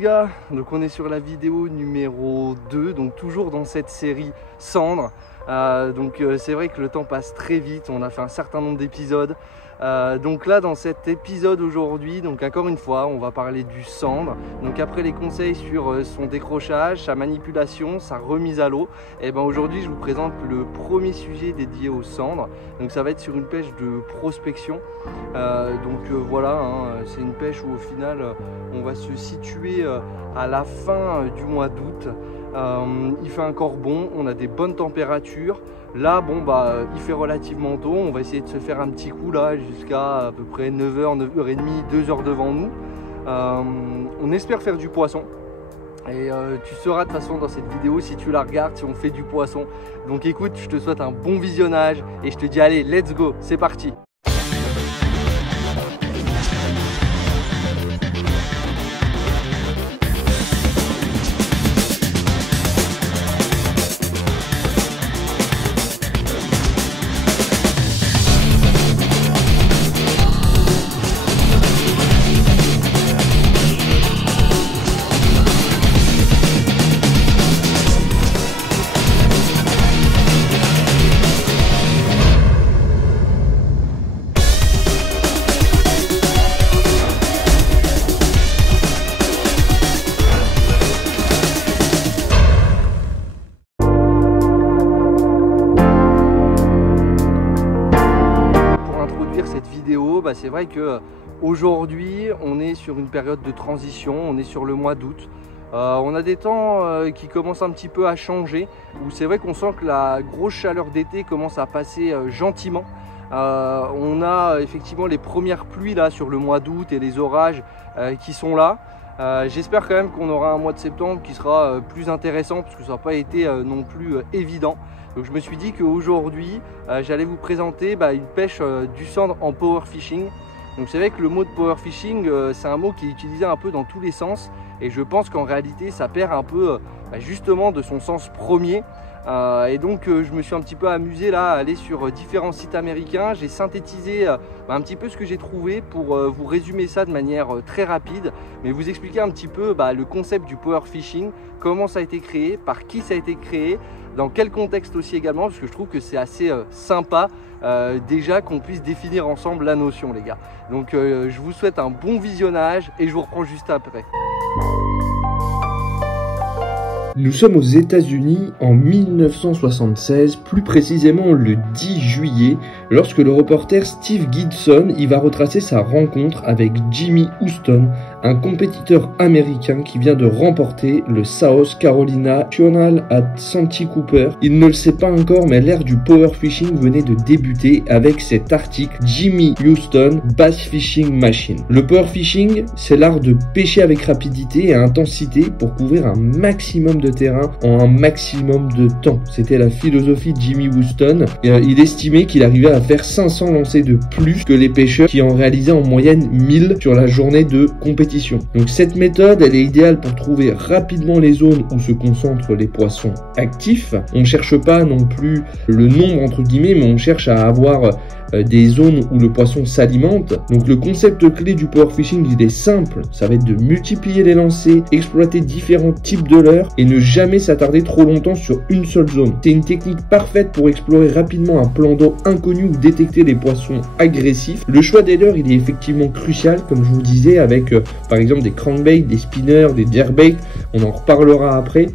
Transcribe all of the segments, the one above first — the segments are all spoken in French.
gars, donc on est sur la vidéo numéro 2, donc toujours dans cette série Cendres. C'est vrai que le temps passe très vite, on a fait un certain nombre d'épisodes. Donc là dans cet épisode aujourd'hui, donc encore une fois on va parler du cendre. Donc après les conseils sur son décrochage, sa manipulation, sa remise à l'eau, et ben aujourd'hui je vous présente le premier sujet dédié aux cendres. Donc ça va être sur une pêche de prospection. Voilà, hein, c'est une pêche où au final on va se situer à la fin du mois d'août. Il fait encore bon, on a des bonnes températures. Là, il fait relativement tôt. On va essayer de se faire un petit coup là jusqu'à à peu près 9h, 9h30, 2h devant nous. On espère faire du poisson. Et tu sauras de toute façon dans cette vidéo si tu la regardes, si on fait du poisson. Donc écoute, je te souhaite un bon visionnage et je te dis allez, let's go, c'est parti. C'est vrai que aujourd'hui on est sur une période de transition, on est sur le mois d'août. On a des temps qui commencent un petit peu à changer, où c'est vrai qu'on sent que la grosse chaleur d'été commence à passer gentiment. On a effectivement les premières pluies là sur le mois d'août et les orages qui sont là. J'espère quand même qu'on aura un mois de septembre qui sera plus intéressant, parce que ça n'a pas été non plus évident. Donc je me suis dit qu'aujourd'hui j'allais vous présenter une pêche du cendre en power fishing. Donc c'est vrai que le mot de power fishing c'est un mot qui est utilisé un peu dans tous les sens, et je pense qu'en réalité ça perd un peu justement de son sens premier. Je me suis un petit peu amusé là à aller sur différents sites américains. J'ai synthétisé un petit peu ce que j'ai trouvé pour vous résumer ça de manière très rapide, mais vous expliquer un petit peu le concept du power fishing, comment ça a été créé, par qui ça a été créé, dans quel contexte aussi également, parce que je trouve que c'est assez sympa déjà qu'on puisse définir ensemble la notion, les gars. Donc je vous souhaite un bon visionnage et je vous reprends juste après. Nous sommes aux États-Unis en 1976, plus précisément le 10 juillet, lorsque le reporter Steve Gibson y va retracer sa rencontre avec Jimmy Houston, un compétiteur américain qui vient de remporter le South Carolina National at Santee Cooper. Il ne le sait pas encore, mais l'ère du power fishing venait de débuter avec cet article Jimmy Houston Bass Fishing Machine. Le power fishing, c'est l'art de pêcher avec rapidité et intensité pour couvrir un maximum de terrain en un maximum de temps. C'était la philosophie de Jimmy Houston. Il estimait qu'il arrivait à faire 500 lancers de plus que les pêcheurs qui en réalisaient en moyenne 1000 sur la journée de compétition. Donc cette méthode, elle est idéale pour trouver rapidement les zones où se concentrent les poissons actifs. On ne cherche pas non plus le nombre entre guillemets, mais on cherche à avoir des zones où le poisson s'alimente. Donc le concept clé du power fishing, il est simple, ça va être de multiplier les lancers, exploiter différents types de leurres et ne jamais s'attarder trop longtemps sur une seule zone. C'est une technique parfaite pour explorer rapidement un plan d'eau inconnu ou détecter les poissons agressifs. Le choix des leurres, il est effectivement crucial, comme je vous disais, avec par exemple des crankbaits, des spinners, des jerkbaits, on en reparlera après.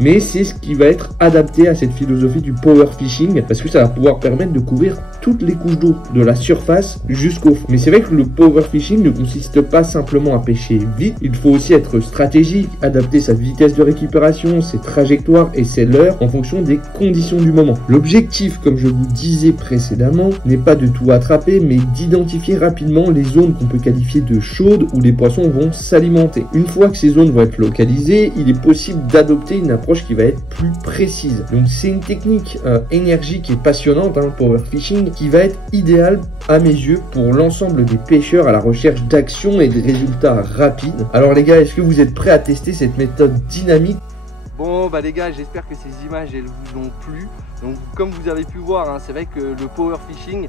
Mais c'est ce qui va être adapté à cette philosophie du power fishing, parce que ça va pouvoir permettre de couvrir toutes les couches d'eau, de la surface jusqu'au fond. Mais c'est vrai que le power fishing ne consiste pas simplement à pêcher vite, il faut aussi être stratégique, adapter sa vitesse de récupération, ses trajectoires et ses leurres en fonction des conditions du moment. L'objectif, comme je vous disais précédemment, n'est pas de tout attraper, mais d'identifier rapidement les zones qu'on peut qualifier de chaudes où les poissons vont s'alimenter. Une fois que ces zones vont être localisées, il est possible d'adopter une approche qui va être plus précise. Donc c'est une technique énergique et passionnante, le power fishing, qui va être idéale à mes yeux pour l'ensemble des pêcheurs à la recherche d'action et de résultats rapides. Alors les gars, est-ce que vous êtes prêts à tester cette méthode dynamique? Bon les gars, j'espère que ces images elles vous ont plu. Donc comme vous avez pu voir, c'est vrai que le power fishing,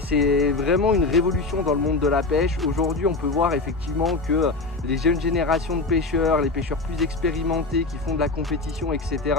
C'est vraiment une révolution dans le monde de la pêche. Aujourd'hui, on peut voir effectivement que les jeunes générations de pêcheurs, les pêcheurs plus expérimentés qui font de la compétition, etc.,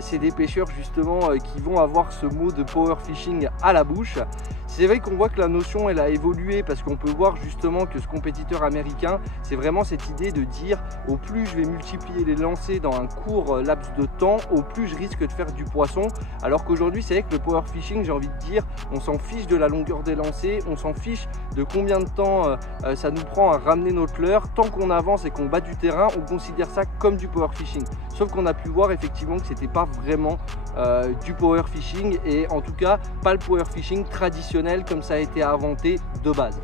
c'est des pêcheurs justement qui vont avoir ce mot de power fishing à la bouche. C'est vrai qu'on voit que la notion elle a évolué parce qu'on peut voir justement que ce compétiteur américain, c'est vraiment cette idée de dire au plus je vais multiplier les lancers dans un court laps de temps, au plus je risque de faire du poisson. Alors qu'aujourd'hui, c'est vrai que le power fishing, j'ai envie de dire, on s'en fiche de la longueur des lancers, on s'en fiche de combien de temps ça nous prend à ramener notre leurre. Tant qu'on avance et qu'on bat du terrain, on considère ça comme du power fishing. Sauf qu'on a pu voir effectivement que c'était pas vraiment du power fishing, et en tout cas pas le power fishing traditionnel comme ça a été inventé de base.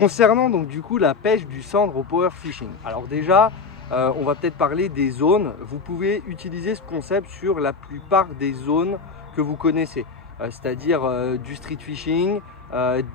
Concernant donc du coup la pêche du sandre au power fishing, alors déjà on va peut-être parler des zones. Vous pouvez utiliser ce concept sur la plupart des zones que vous connaissez, c'est-à-dire du street fishing,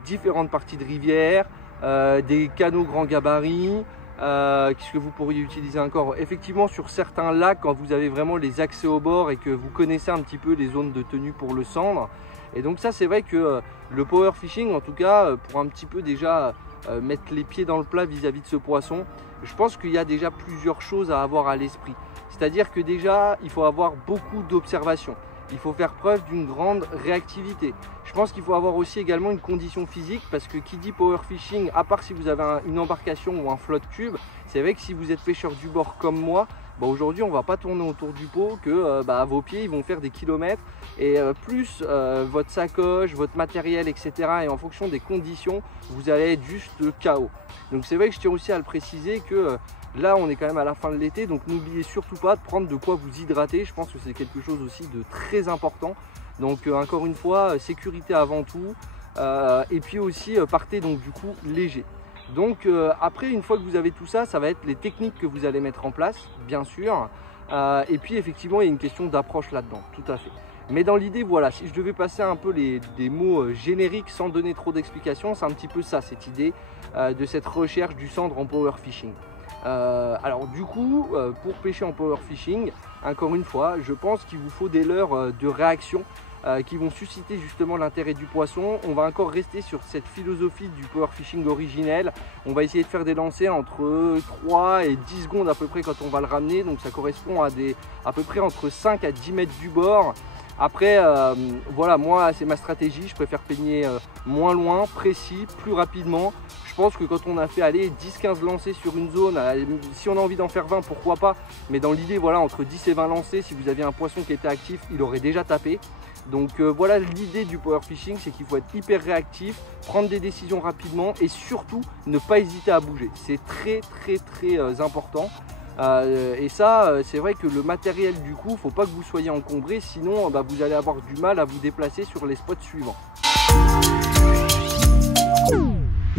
différentes parties de rivières, des canaux grand gabarit. Qu'est-ce que vous pourriez utiliser encore? Effectivement, sur certains lacs, quand vous avez vraiment les accès au bord et que vous connaissez un petit peu les zones de tenue pour le sandre. Et donc ça, c'est vrai que le power fishing, en tout cas, pour un petit peu déjà mettre les pieds dans le plat vis-à-vis de ce poisson, je pense qu'il y a déjà plusieurs choses à avoir à l'esprit. C'est-à-dire que déjà, il faut avoir beaucoup d'observation. Il faut faire preuve d'une grande réactivité. Je pense qu'il faut avoir aussi également une condition physique, parce que qui dit power fishing, à part si vous avez une embarcation ou un flotte cube, c'est vrai que si vous êtes pêcheur du bord comme moi, bah aujourd'hui on ne va pas tourner autour du pot, que vos pieds ils vont faire des kilomètres, et plus votre sacoche, votre matériel, etc. Et en fonction des conditions, vous allez être juste KO. Donc c'est vrai que je tiens aussi à le préciser que là, on est quand même à la fin de l'été, donc n'oubliez surtout pas de prendre de quoi vous hydrater. Je pense que c'est quelque chose aussi de très important. Donc encore une fois, sécurité avant tout. Et puis aussi, partez donc du coup léger. Donc après, une fois que vous avez tout ça, ça va être les techniques que vous allez mettre en place, bien sûr. Et puis effectivement, il y a une question d'approche là-dedans, tout à fait. Mais dans l'idée, voilà, si je devais passer un peu des mots génériques sans donner trop d'explications, c'est un petit peu ça, cette idée de cette recherche du sandre en power fishing. Alors du coup, pour pêcher en power fishing, encore une fois, je pense qu'il vous faut des leurres de réaction qui vont susciter justement l'intérêt du poisson. On va encore rester sur cette philosophie du power fishing originel. On va essayer de faire des lancers entre 3 et 10 secondes à peu près quand on va le ramener. Donc ça correspond à peu près entre 5 à 10 mètres du bord. Après, voilà, moi c'est ma stratégie, je préfère peigner moins loin, précis, plus rapidement. Je pense que quand on a fait aller 10-15 lancers sur une zone, si on a envie d'en faire 20, pourquoi pas. Mais dans l'idée, voilà, entre 10 et 20 lancers, si vous aviez un poisson qui était actif, il aurait déjà tapé. Donc voilà, l'idée du power fishing, c'est qu'il faut être hyper réactif, prendre des décisions rapidement et surtout ne pas hésiter à bouger. C'est très important. Et ça, c'est vrai que le matériel du coup, faut pas que vous soyez encombré, sinon vous allez avoir du mal à vous déplacer sur les spots suivants.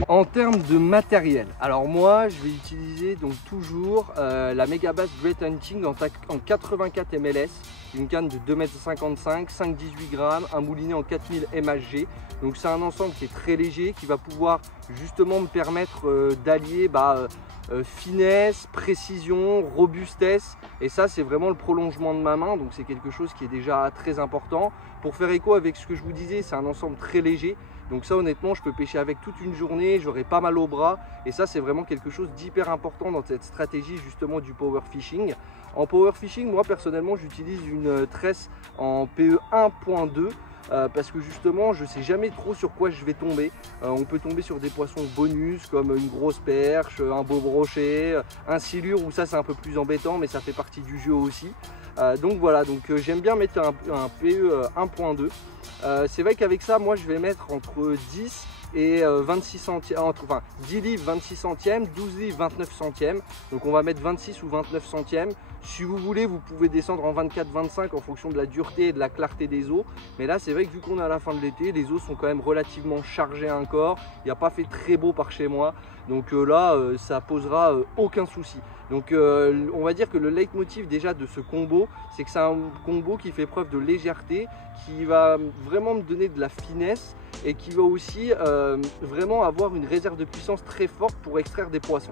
En termes de matériel, alors moi je vais utiliser donc toujours la Megabass Great Hunting en 84 MLS, une canne de 2,55 m, 5,18 g, un moulinet en 4000 MHG. Donc c'est un ensemble qui est très léger, qui va pouvoir justement me permettre d'allier finesse, précision, robustesse, et ça c'est vraiment le prolongement de ma main, donc c'est quelque chose qui est déjà très important. Pour faire écho avec ce que je vous disais, c'est un ensemble très léger, donc ça honnêtement je peux pêcher avec toute une journée, j'aurai pas mal au bras, et ça c'est vraiment quelque chose d'hyper important dans cette stratégie justement du power fishing. En power fishing, moi personnellement j'utilise une tresse en PE 1.2 parce que justement je sais jamais trop sur quoi je vais tomber. On peut tomber sur des poissons bonus comme une grosse perche, un beau brochet, un silure, où ça c'est un peu plus embêtant, mais ça fait partie du jeu aussi. Donc voilà, donc j'aime bien mettre un PE 1.2. C'est vrai qu'avec ça, moi je vais mettre entre 10 et 26 centièmes, enfin 10 livres 26 centièmes, 12 livres 29 centièmes. Donc on va mettre 26 ou 29 centièmes. Si vous voulez, vous pouvez descendre en 24-25 en fonction de la dureté et de la clarté des eaux. Mais là, c'est vrai que vu qu'on est à la fin de l'été, les eaux sont quand même relativement chargées encore. Il n'y a pas fait très beau par chez moi. Donc là, ça posera aucun souci. Donc on va dire que le leitmotiv déjà de ce combo, c'est que c'est un combo qui fait preuve de légèreté, qui va vraiment me donner de la finesse et qui va aussi vraiment avoir une réserve de puissance très forte pour extraire des poissons.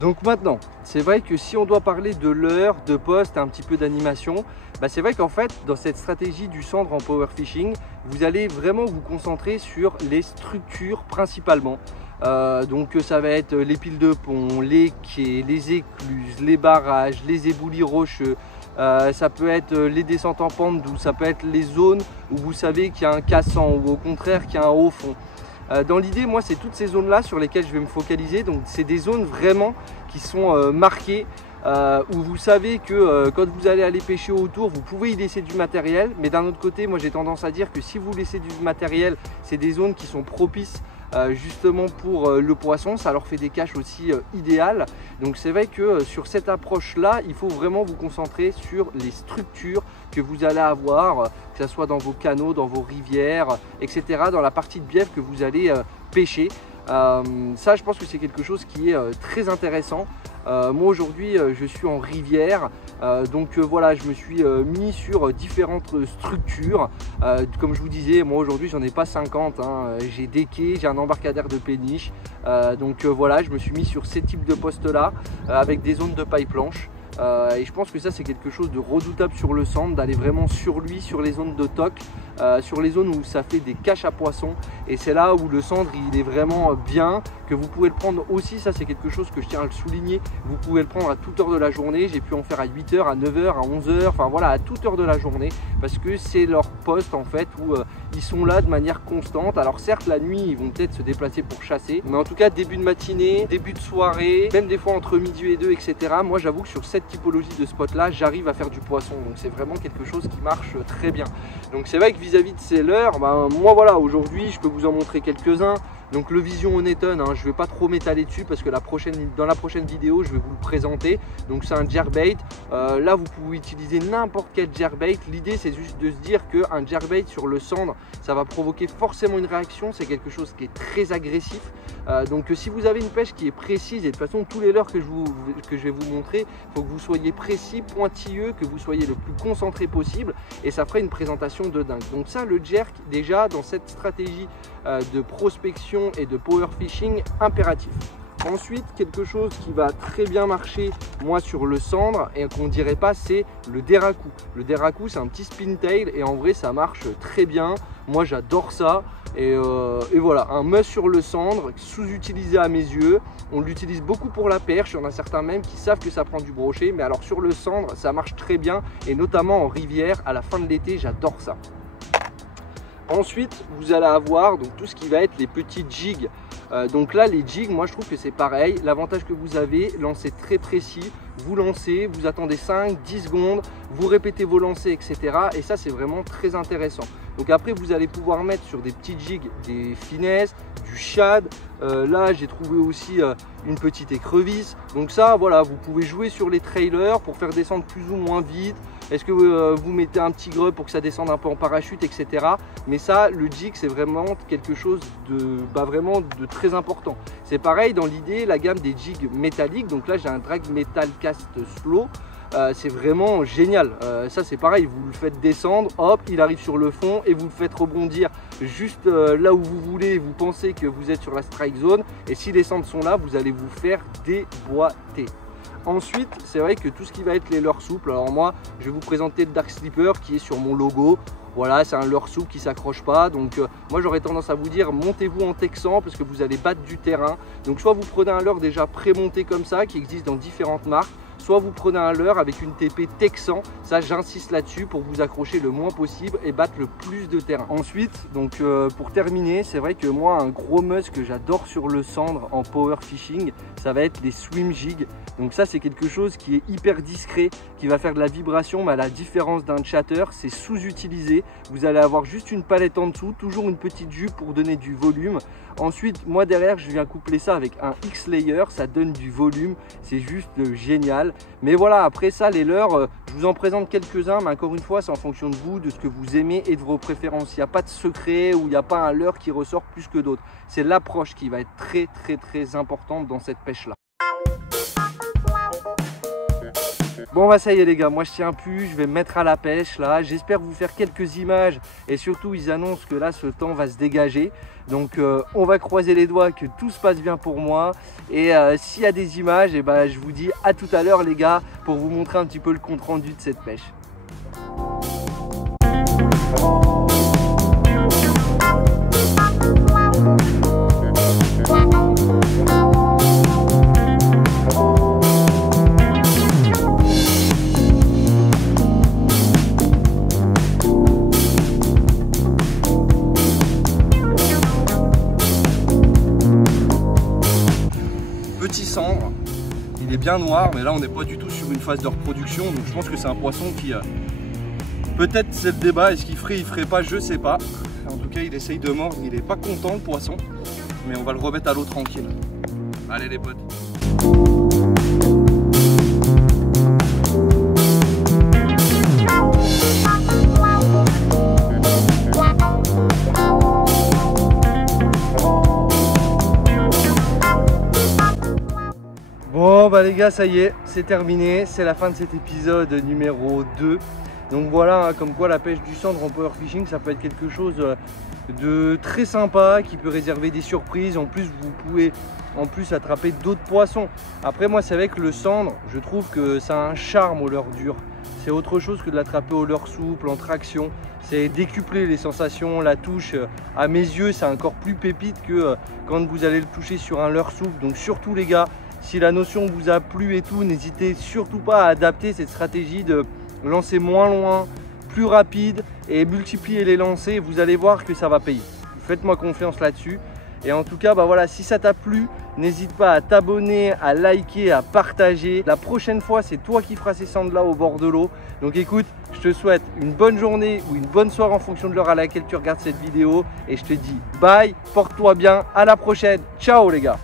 Donc maintenant, c'est vrai que si on doit parler de leurre, de poste, un petit peu d'animation, c'est vrai qu'en fait, dans cette stratégie du cendre en power fishing, vous allez vraiment vous concentrer sur les structures principalement. Donc ça va être les piles de pont, les quais, les écluses, les barrages, les éboulis rocheux. Ça peut être les descentes en pente douce, ça peut être les zones où vous savez qu'il y a un cassant ou au contraire qu'il y a un haut fond. Dans l'idée, moi, c'est toutes ces zones-là sur lesquelles je vais me focaliser. Donc, c'est des zones vraiment qui sont marquées, où vous savez que quand vous allez aller pêcher autour, vous pouvez y laisser du matériel. Mais d'un autre côté, moi, j'ai tendance à dire que si vous laissez du matériel, c'est des zones qui sont propices justement pour le poisson. Ça leur fait des caches aussi idéales. Donc, c'est vrai que sur cette approche-là, il faut vraiment vous concentrer sur les structures que vous allez avoir, que ce soit dans vos canaux, dans vos rivières, etc., dans la partie de bièvre que vous allez pêcher. Ça, je pense que c'est quelque chose qui est très intéressant. Moi aujourd'hui je suis en rivière, donc voilà, je me suis mis sur différentes structures. Comme je vous disais, moi aujourd'hui j'en ai pas 50, hein. J'ai des quais, j'ai un embarcadère de péniche, donc voilà, je me suis mis sur ces types de postes là avec des zones de paille planche. Et je pense que ça c'est quelque chose de redoutable sur le sand, d'aller vraiment sur lui, sur les zones de toc, sur les zones où ça fait des caches à poissons. Et c'est là où le cendre il est vraiment bien, que vous pouvez le prendre aussi, ça c'est quelque chose que je tiens à le souligner, vous pouvez le prendre à toute heure de la journée. J'ai pu en faire à 8h, à 9h, à 11h, enfin voilà, à toute heure de la journée, parce que c'est leur poste en fait où ils sont là de manière constante. Alors certes la nuit ils vont peut-être se déplacer pour chasser, mais en tout cas début de matinée, début de soirée, même des fois entre midi et 2, etc. Moi j'avoue que sur cette typologie de spot là, j'arrive à faire du poisson, donc c'est vraiment quelque chose qui marche très bien. Donc c'est vrai que vis-à-vis de ces leurres, moi voilà, aujourd'hui je peux vous en montrer quelques-uns. Donc le Vision Oneton, je ne vais pas trop m'étaler dessus parce que dans la prochaine vidéo je vais vous le présenter. Donc c'est un jerkbait, là vous pouvez utiliser n'importe quel jerkbait. L'idée c'est juste de se dire qu'un jerkbait sur le cendre ça va provoquer forcément une réaction, c'est quelque chose qui est très agressif. Donc si vous avez une pêche qui est précise, et de toute façon tous les leurres que je vais vous montrer, il faut que vous soyez précis, pointilleux, que vous soyez le plus concentré possible, et ça fera une présentation de dingue. Donc ça, le jerk, déjà dans cette stratégie de prospection et de power fishing, impératif. Ensuite, quelque chose qui va très bien marcher, moi, sur le cendre, et qu'on ne dirait pas, c'est le deraku. Le deraku, c'est un petit spin tail, et en vrai, ça marche très bien. Moi, j'adore ça. Et voilà, un must sur le cendre, sous-utilisé à mes yeux. On l'utilise beaucoup pour la perche. Il y en a certains même qui savent que ça prend du brochet. Mais alors, sur le cendre, ça marche très bien. Et notamment en rivière, à la fin de l'été, j'adore ça. Ensuite, vous allez avoir donc tout ce qui va être les petits jigs. Donc là, les jigs, moi je trouve que c'est pareil. L'avantage que vous avez, lancer très précis, vous lancez, vous attendez 5-10 secondes, vous répétez vos lancers, etc. Et ça, c'est vraiment très intéressant. Donc après, vous allez pouvoir mettre sur des petits jigs des finesses, du shad. Là, j'ai trouvé aussi une petite écrevisse. Donc ça, voilà, vous pouvez jouer sur les trailers pour faire descendre plus ou moins vite. Est-ce que vous mettez un petit grub pour que ça descende un peu en parachute, etc. Mais ça, le jig, c'est vraiment quelque chose de, vraiment de très important. C'est pareil dans l'idée, la gamme des jigs métalliques. Donc là, j'ai un drag metal cast slow. C'est vraiment génial. Ça, c'est pareil, vous le faites descendre, hop, il arrive sur le fond et vous le faites rebondir juste là où vous voulez. Vous pensez que vous êtes sur la strike zone, et si les cendres sont là, vous allez vous faire déboîter. Ensuite, c'est vrai que tout ce qui va être les leurres souples, alors moi je vais vous présenter le Dark Slipper qui est sur mon logo. Voilà, c'est un leurre souple qui ne s'accroche pas. Donc moi j'aurais tendance à vous dire, montez-vous en texan parce que vous allez battre du terrain. Donc soit vous prenez un leurre déjà pré-monté comme ça, qui existe dans différentes marques, soit vous prenez un leurre avec une TP texan. Ça, j'insiste là-dessus pour vous accrocher le moins possible et battre le plus de terrain. Ensuite, donc pour terminer, c'est vrai que moi, un gros must que j'adore sur le cendre en power fishing, ça va être les swim jigs. Donc ça, c'est quelque chose qui est hyper discret, qui va faire de la vibration, mais à la différence d'un chatter, c'est sous-utilisé. Vous allez avoir juste une palette en dessous, toujours une petite jupe pour donner du volume. Ensuite, moi derrière, je viens coupler ça avec un X-Layer, ça donne du volume, c'est juste génial. Mais voilà, après ça, les leurres, je vous en présente quelques-uns, mais encore une fois, c'est en fonction de vous, de ce que vous aimez et de vos préférences. Il n'y a pas de secret ou il n'y a pas un leurre qui ressort plus que d'autres. C'est l'approche qui va être très importante dans cette pêche-là. Bon bah ça y est les gars, moi je tiens plus, je vais me mettre à la pêche là. J'espère vous faire quelques images et surtout ils annoncent que là ce temps va se dégager. Donc on va croiser les doigts que tout se passe bien pour moi. Et s'il y a des images, et bah, je vous dis à tout à l'heure les gars pour vous montrer un petit peu le compte rendu de cette pêche. Petit cendre, il est bien noir, mais là on n'est pas du tout sur une phase de reproduction, donc je pense que c'est un poisson qui peut-être c'est le débat, est-ce qu'il ferait, il ferait pas, je sais pas. En tout cas il essaye de mordre, il est pas content le poisson, mais on va le remettre à l'eau tranquille. Allez les potes. Bon bah les gars, ça y est, c'est terminé, c'est la fin de cet épisode numéro 2. Donc voilà, hein, comme quoi la pêche du cendre en power fishing, ça peut être quelque chose de très sympa, qui peut réserver des surprises. En plus, vous pouvez attraper d'autres poissons. Après moi, c'est vrai que le cendre, je trouve que ça a un charme au leurre dur. C'est autre chose que de l'attraper au leurre souple, en traction. C'est décupler les sensations, la touche. À mes yeux, c'est encore plus pépite que quand vous allez le toucher sur un leurre souple. Donc surtout les gars, si la notion vous a plu et tout, n'hésitez surtout pas à adapter cette stratégie de lancer moins loin, plus rapide et multiplier les lancers. Vous allez voir que ça va payer. Faites-moi confiance là-dessus. Et en tout cas, bah voilà, si ça t'a plu, n'hésite pas à t'abonner, à liker, à partager. La prochaine fois, c'est toi qui feras ces cendres-là au bord de l'eau. Donc écoute, je te souhaite une bonne journée ou une bonne soirée en fonction de l'heure à laquelle tu regardes cette vidéo. Et je te dis bye, porte-toi bien, à la prochaine. Ciao les gars.